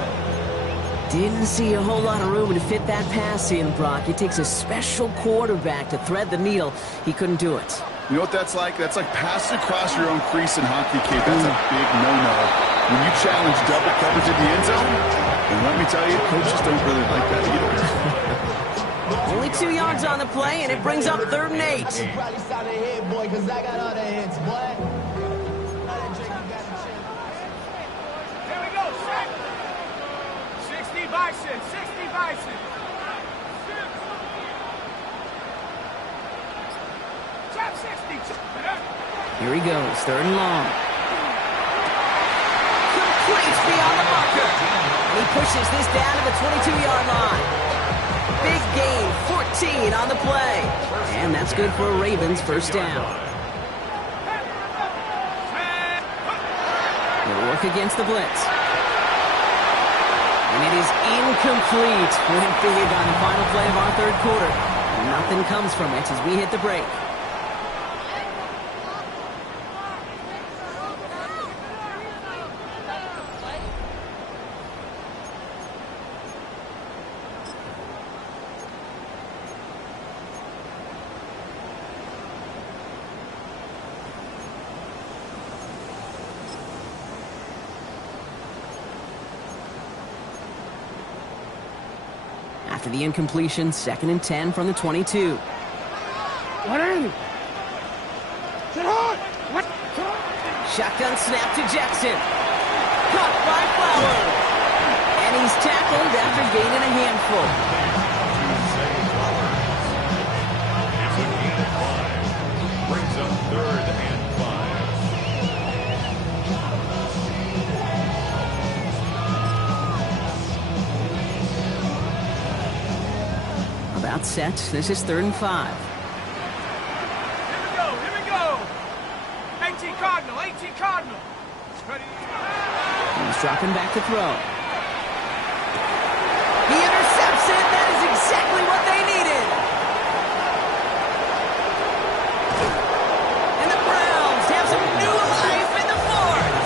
Didn't see a whole lot of room to fit that pass in, Brock. It takes a special quarterback to thread the needle. He couldn't do it. You know what that's like? That's like passing across your own crease in hockey, Kate. That's a big no-no. When you challenge double coverage in the end zone, and let me tell you, coaches don't really like that either. Only 2 yards on the play, and it brings up 3rd and 8. Probably sound ahead, boy, because I got other hits, boy. Here we go, set. 60 Bison, 60 Bison. Trap 60. Here he goes, 3rd and long. Complete beyond the bunker. And he pushes this down to the 22-yard line. Big gain, 14 on the play. And that's good for a Ravens 1st down. They'll work against the blitz. And it is incomplete. Went big on the final play of our 3rd quarter. Nothing comes from it as we hit the break. After the incompletion, 2nd and 10 from the 22. Shotgun snap to Jackson. Caught by Flower. And he's tackled after gaining a handful. It's a gain of 5. Brings up 3rd and 5. About set. This is 3rd and 5. Here we go. 18 Cardinal, 18 Cardinal. Ready? He's dropping back to throw. He intercepts it. That is exactly what they needed. And the Browns have some new life in the 4th.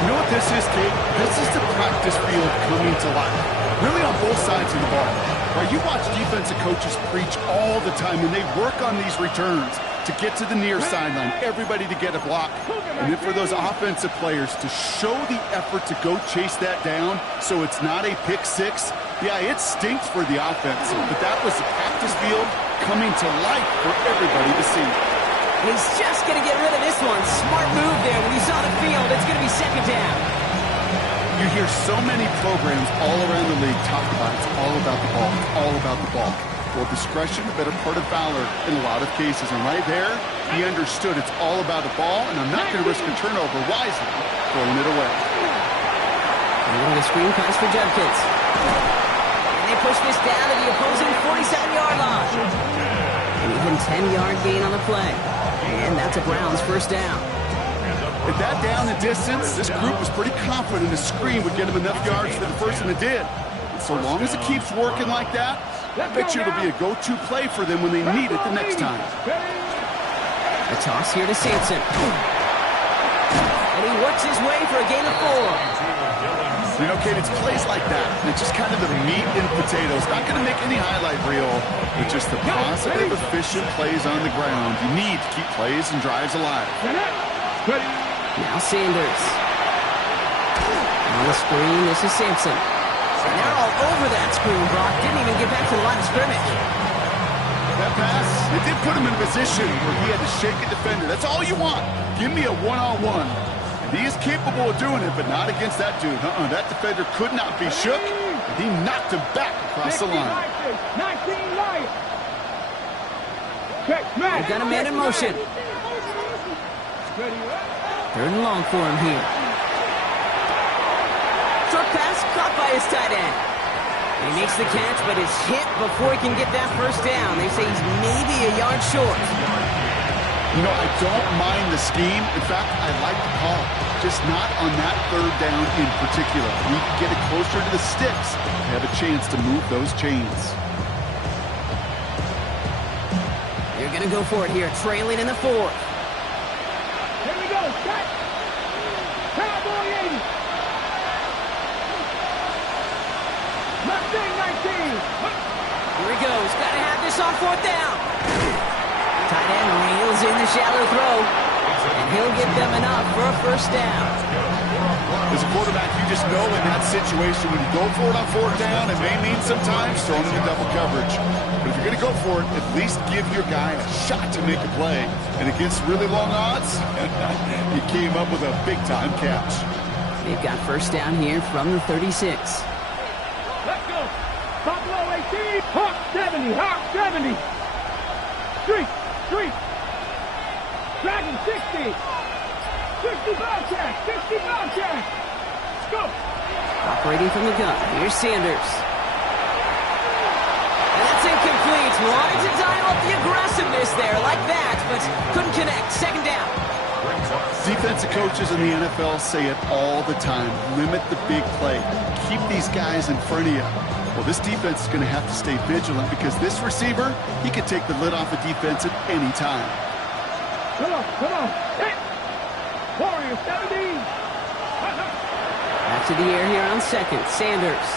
You know what this is, Kate? This is the practice field coming to life. Really on both sides of the ball. Right, you watch defensive coaches preach all the time when they work on these returns to get to the near sideline, everybody to get a block. And then for those offensive players to show the effort to go chase that down so it's not a pick 6. Yeah, it stinks for the offense, but that was the practice field coming to life for everybody to see. He's just going to get rid of this one. Smart move there when he saw the field. It's going to be 2nd down. You hear so many programs all around the league talk about it's all about the ball. It's all about the ball. Well, discretion, the better part of valor in a lot of cases. And right there, he understood it's all about the ball, and I'm not going to risk a turnover wisely, throwing it away. And a screen pass for Judkins. And they push this down to the opposing 47-yard line. An even 10-yard gain on the play. And that's a Browns 1st down. At that down and distance, this group was pretty confident the screen would get them enough yards for the 1st, and it did. And so long as it keeps working like that, I bet you it'll be a go-to play for them when they need it the next time. A toss here to Sampson. And he works his way for a gain of 4. You know, Kate, it's plays like that. And it's just kind of the meat and potatoes. Not going to make any highlight reel, but just the positive, efficient plays on the ground. You need to keep plays and drives alive. Now Sanders. On the screen, this is Sampson. And they're all over that screen, Brock. Didn't even get back to the line of scrimmage. That pass, it did put him in a position where he had to shake a defender. That's all you want. Give me a one-on-one. And he is capable of doing it, but not against that dude. That defender could not be shook. And he knocked him back across the line. 19 Lions. They've got a man in motion. 3rd and long for him here. caught by his tight end. He makes the catch, but is hit before he can get that first down. They say he's maybe a yard short. You know, I don't mind the scheme. In fact, I like the call. Just not on that third down in particular. We can get it closer to the sticks and have a chance to move those chains. They're going to go for it here, trailing in the fourth. Here we go. Set. Cowboy 80. Mustang 19. Here he goes. Got to have this on fourth down. Tight end reels in the shallow throw, and he'll get them enough for a first down. As a quarterback, you just know in that situation when you go for it on fourth down, it may mean sometimes throwing into double coverage. But if you're going to go for it, at least give your guy a shot to make a play. And against really long odds, he came up with a big-time catch. They've got first down here from the 36. Let's go. Buffalo 18. Hawk 70. Hawk 70. Street. Dragon 60. 65 check. 65 check. Let's go. Operating from the gun. Here's Sanders. And that's incomplete. Wanted to dial up the aggressiveness there like that, but couldn't connect. Second down. Defensive coaches in the NFL say it all the time. Limit the big play. Keep these guys in front of you. Well, this defense is going to have to stay vigilant because this receiver, he can take the lid off a defense at any time. Come on. Hit. Warrior 70. Back to the air here on second. Sanders.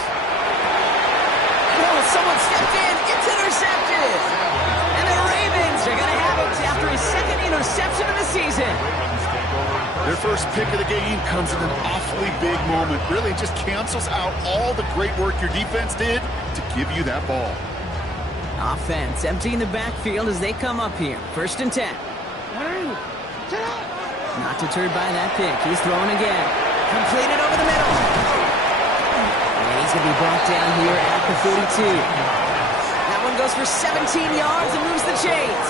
Oh, someone stepped in. It's intercepted. And the Ravens are going to have it after his second interception of the season. Their first pick of the game comes in an awfully big moment. Really just cancels out all the great work your defense did to give you that ball. Offense emptying the backfield as they come up here. First and 10. Not deterred by that pick. He's throwing again. Completed over the middle. And he's going to be brought down here at the 42. That one goes for 17 yards and moves the chains.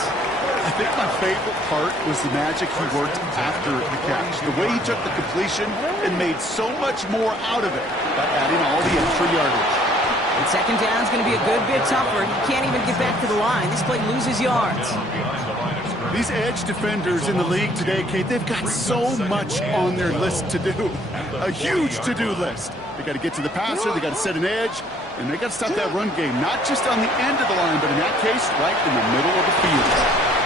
I think my favorite part was the magic he worked after the catch. The way he took the completion and made so much more out of it by adding all the extra yardage. And second down is going to be a good bit tougher. He can't even get back to the line. This play loses yards. These edge defenders in the league today, Kate, they've got so much on their list to do. A huge to-do list. They got to get to the passer, they got to set an edge, and they got to stop that run game, not just on the end of the line, but in that case, right in the middle of the field.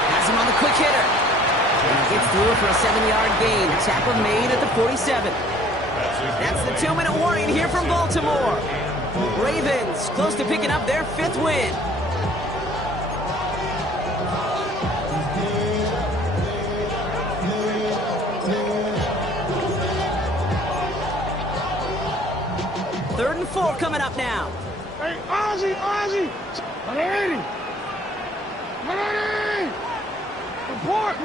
Has him on the quick hitter. And he gets through for a 7-yard gain. Tackle made at the 47. That's the 2-minute warning here from Baltimore. Ravens close to picking up their 5th win. Third and 4 coming up now. Hey, Ozzy. 180. Report.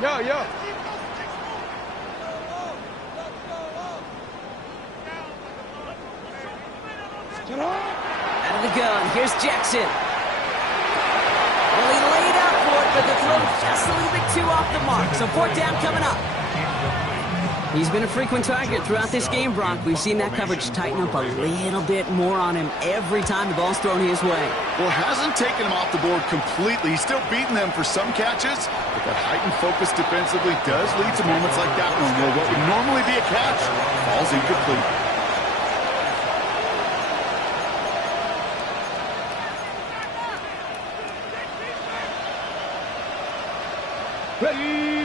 Yo. Out of the gun, here's Jackson. Well, he laid out for it, but the throw just a little bit too off the mark. So 4th down coming up. He's been a frequent target throughout this game, Brock. We've seen that coverage tighten up a little bit more on him every time the ball's thrown his way. Well, hasn't taken him off the board completely. He's still beating them for some catches, but that heightened focus defensively does lead to moments like that one where what would normally be a catch falls incomplete.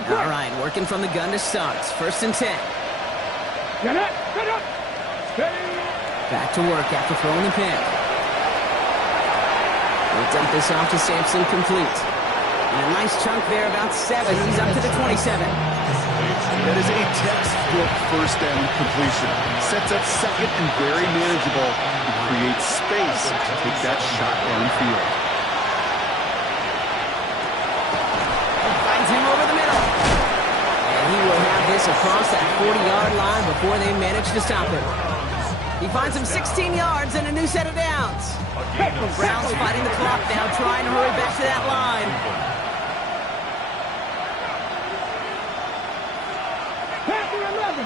All right, working from the gun to start. First and 10. Get up. Back to work after throwing the pick. We'll dump this off to Sampson complete. And a nice chunk there, about 7. He's up to the 27. That is a textbook first down completion. Sets up second and very manageable and creates space to take that shot downfield. Finds him over the middle. And he will have this across that 40-yard line before they manage to stop him. He finds him 16 yards and a new set of downs. Browns fighting the clock now, trying to hurry back to that line.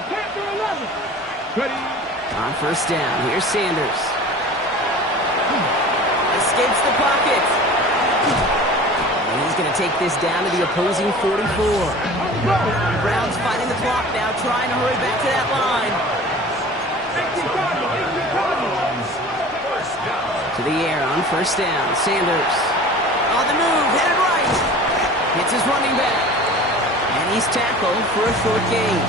Panther 11. Ready. On first down, here's Sanders. Escapes the pocket. And he's going to take this down to the opposing 44. Browns fighting the clock now, trying to hurry back to that line. To the air on first down. Sanders on the move, headed right. Hits his running back. And he's tackled for a short gain.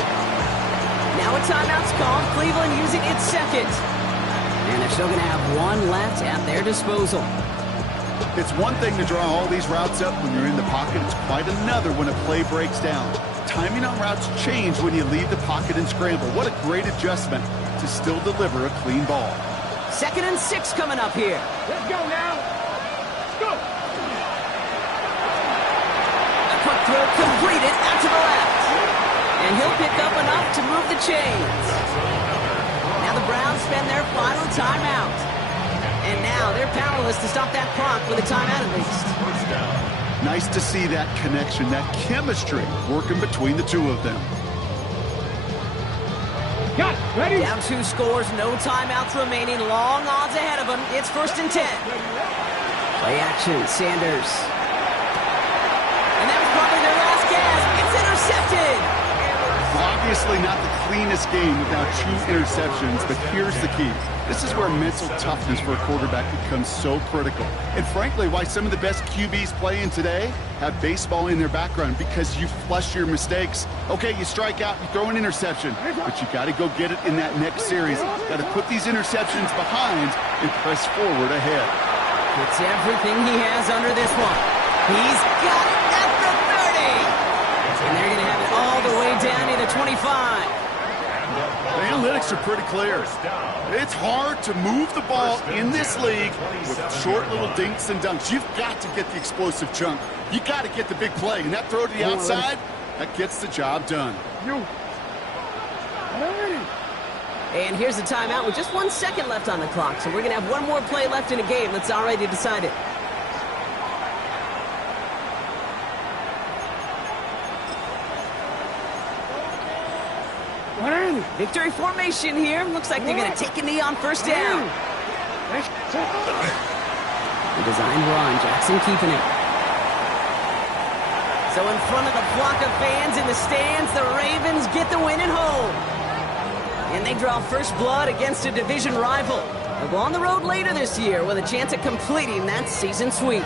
Now a timeout's called. Cleveland using its second. And they're still going to have one left at their disposal. It's one thing to draw all these routes up when you're in the pocket. It's quite another when a play breaks down. Timing on routes change when you leave the pocket and scramble. What a great adjustment to still deliver a clean ball. 2nd and 6 coming up here. Let's go now. Let's go. A quick throw completed out to the left. And he'll pick up enough to move the chains. Now the Browns spend their final timeout. And now they're powerless to stop that clock with a timeout at least. Nice to see that connection, that chemistry working between the two of them. Got it. Ready. Down 2 scores, no timeouts remaining. Long odds ahead of them. It's 1st and 10. Play action, Sanders. And that was probably their last gasp. It's intercepted. Obviously not the cleanest game without 2 interceptions, but here's the key. This is where mental toughness for a quarterback becomes so critical. And frankly, why some of the best QBs playing today have baseball in their background, because you flush your mistakes. Okay, you strike out, you throw an interception, but you got to go get it in that next series. Got to put these interceptions behind and press forward ahead. It's everything he has under this one. He's got it at the 30. And they're going to have it all the way down to the 25. The analytics are pretty clear. It's hard to move the ball in this league with short little dinks and dunks. You've got to get the explosive chunk. You got to get the big play. And that throw to the outside, that gets the job done. And here's the timeout with just 1 second left on the clock. So we're going to have one more play left in the game that's already decided. Victory formation here. Looks like they're going to take a knee on first down. The design run, Jackson keeping it. So in front of the flock of fans in the stands, the Ravens get the win at home. And they draw first blood against a division rival. They'll go on the road later this year with a chance at completing that season sweep.